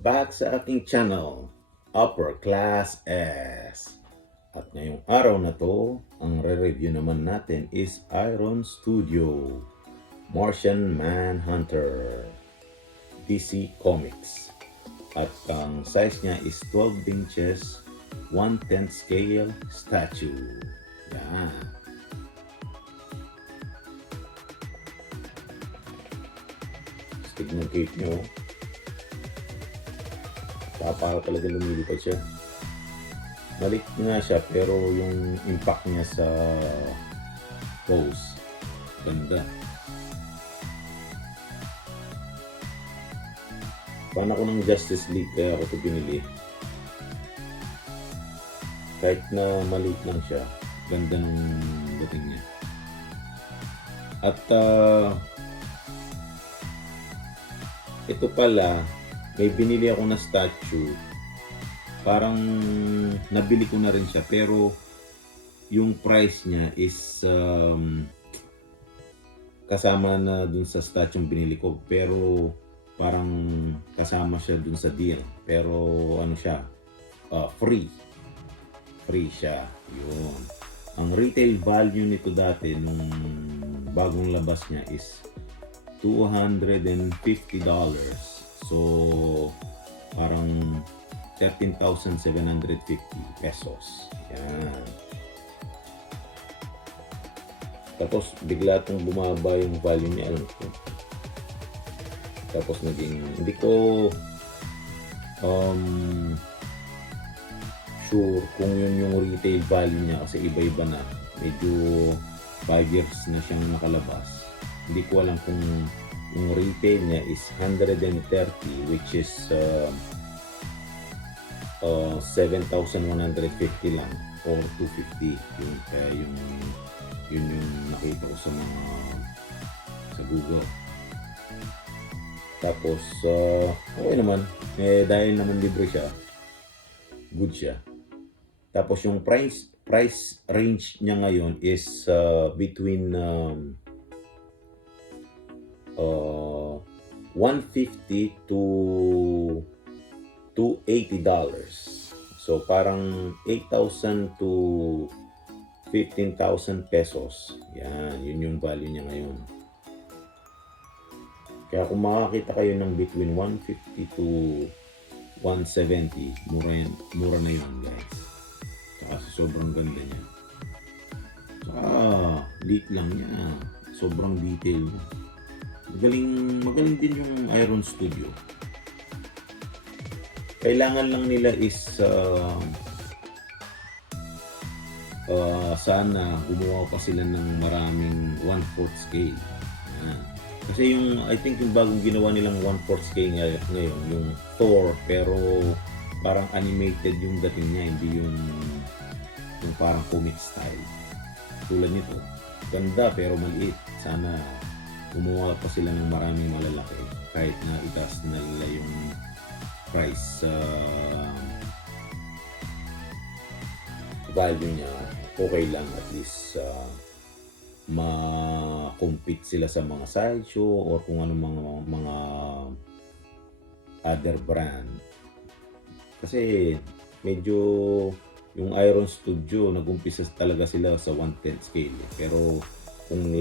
Welcome back sa aking channel, Upper Class S. At ngayong araw na to, ang re-review naman natin is Iron Studio Martian Manhunter DC Comics. At ang size niya is 12 inches, 1/10 scale statue. Yan. Stig ng cape nyo. Para talaga lumilipad siya. Maliit nga siya pero yung impact niya sa pose, ganda. Fan ako ng Justice League kaya ako ito binili. Kahit na maliit lang siya, ganda ng dating niya. At ito pala, may binili ako na statue. Parang nabili ko na rin siya pero yung price niya is kasama na dun sa statue yung binili ko, pero parang kasama siya dun sa deal, pero ano siya, free siya. Yun, ang retail value nito dati nung bagong labas niya is $250. So, parang 13,750 pesos. Yan. Tapos, bigla itong bumaba yung value niya. Alam ko. Tapos, hindi ko sure kung yun yung retail value niya kasi iba-iba na. Medyo 5 years na siyang nakalabas. Hindi ko alam kung yung retail niya is 130, which is 7,150 lang or 250 yun. Kaya yun yung nakita ko sa Google. Tapos okay naman, dahil naman libre siya, good siya. Tapos yung price range niya ngayon is between 150 to $280. So parang 8,000 to 15,000 pesos. Yan, yun yung value niya ngayon. Kaya kung makakita kayo ng between 150 to 170, mura na yun, guys. Saka sobrang ganda niya. Saka liit lang niya. Sobrang detail niya. Magaling din yung Iron Studio. Kailangan lang nila is sana gumawa pa sila ng maraming 1/4 scale. Kasi I think yung bagong ginawa nilang 1/4 scale ngayon, yung Thor, pero parang animated yung dating niya, hindi yung parang comic style. Tulad nito, ganda pero maliit. Sana gumawa pa sila ng maraming malalaki kahit na itaas na nila yung price value niya. Okay lang, at least ma-compete sila sa mga sideshow or kung anong mga other brand. Kasi medyo yung Iron Studio nag-umpisa talaga sila sa 1/10 scale, pero kung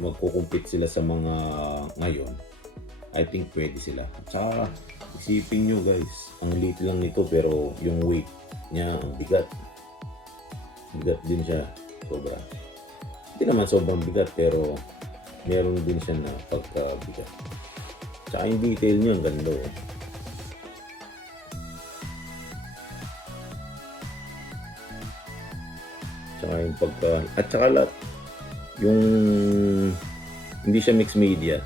magko-compete sila sa mga ngayon, I think pwede sila. At saka isipin nyo, guys, ang liit lang nito pero yung weight niya ang bigat din siya, sobra. Hindi naman sobrang bigat pero meron din siya na pagkabigat. Tsaka yung detail niya ang ganda. Tsaka yung at saka lahat yung hindi siya mixed media,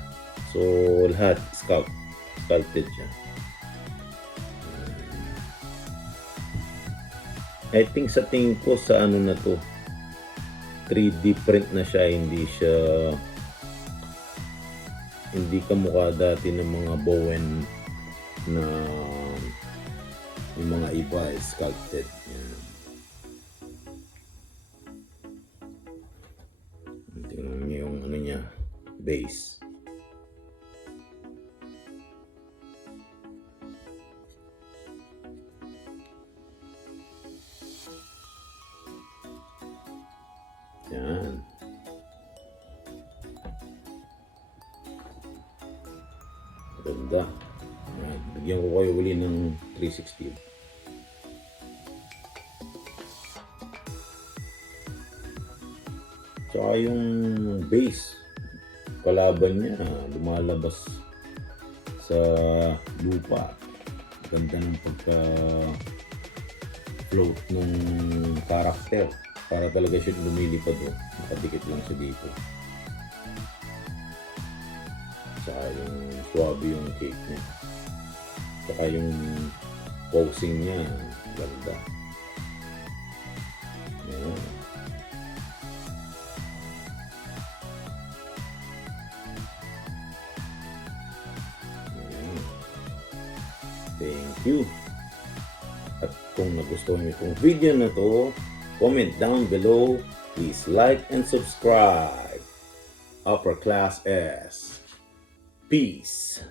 so lahat sculpted siya. I think sa tingin ko sa ano na to, 3D print na siya, hindi kamukha dati ng mga Bowen na yung mga iba sculpted. Yan. Tingnan niyo yung ano niya, base. Yan. Ganda. Yan. Bigyan ko kayo uli ng 360. Tsaka yung base, kalaban niya, lumalabas sa lupa. Ganda ng pagka-float ng karakter. Para talaga siya lumilipad, oh. Nakadikit lang siya dito. Tsaka yung swabe yung cake niya. Tsaka yung posing niya, ganda. Ayan. Ayan. Thank you. At kung nagustuhan niyo itong video na to, comment down below. Please like and subscribe. Upper Class S. Peace.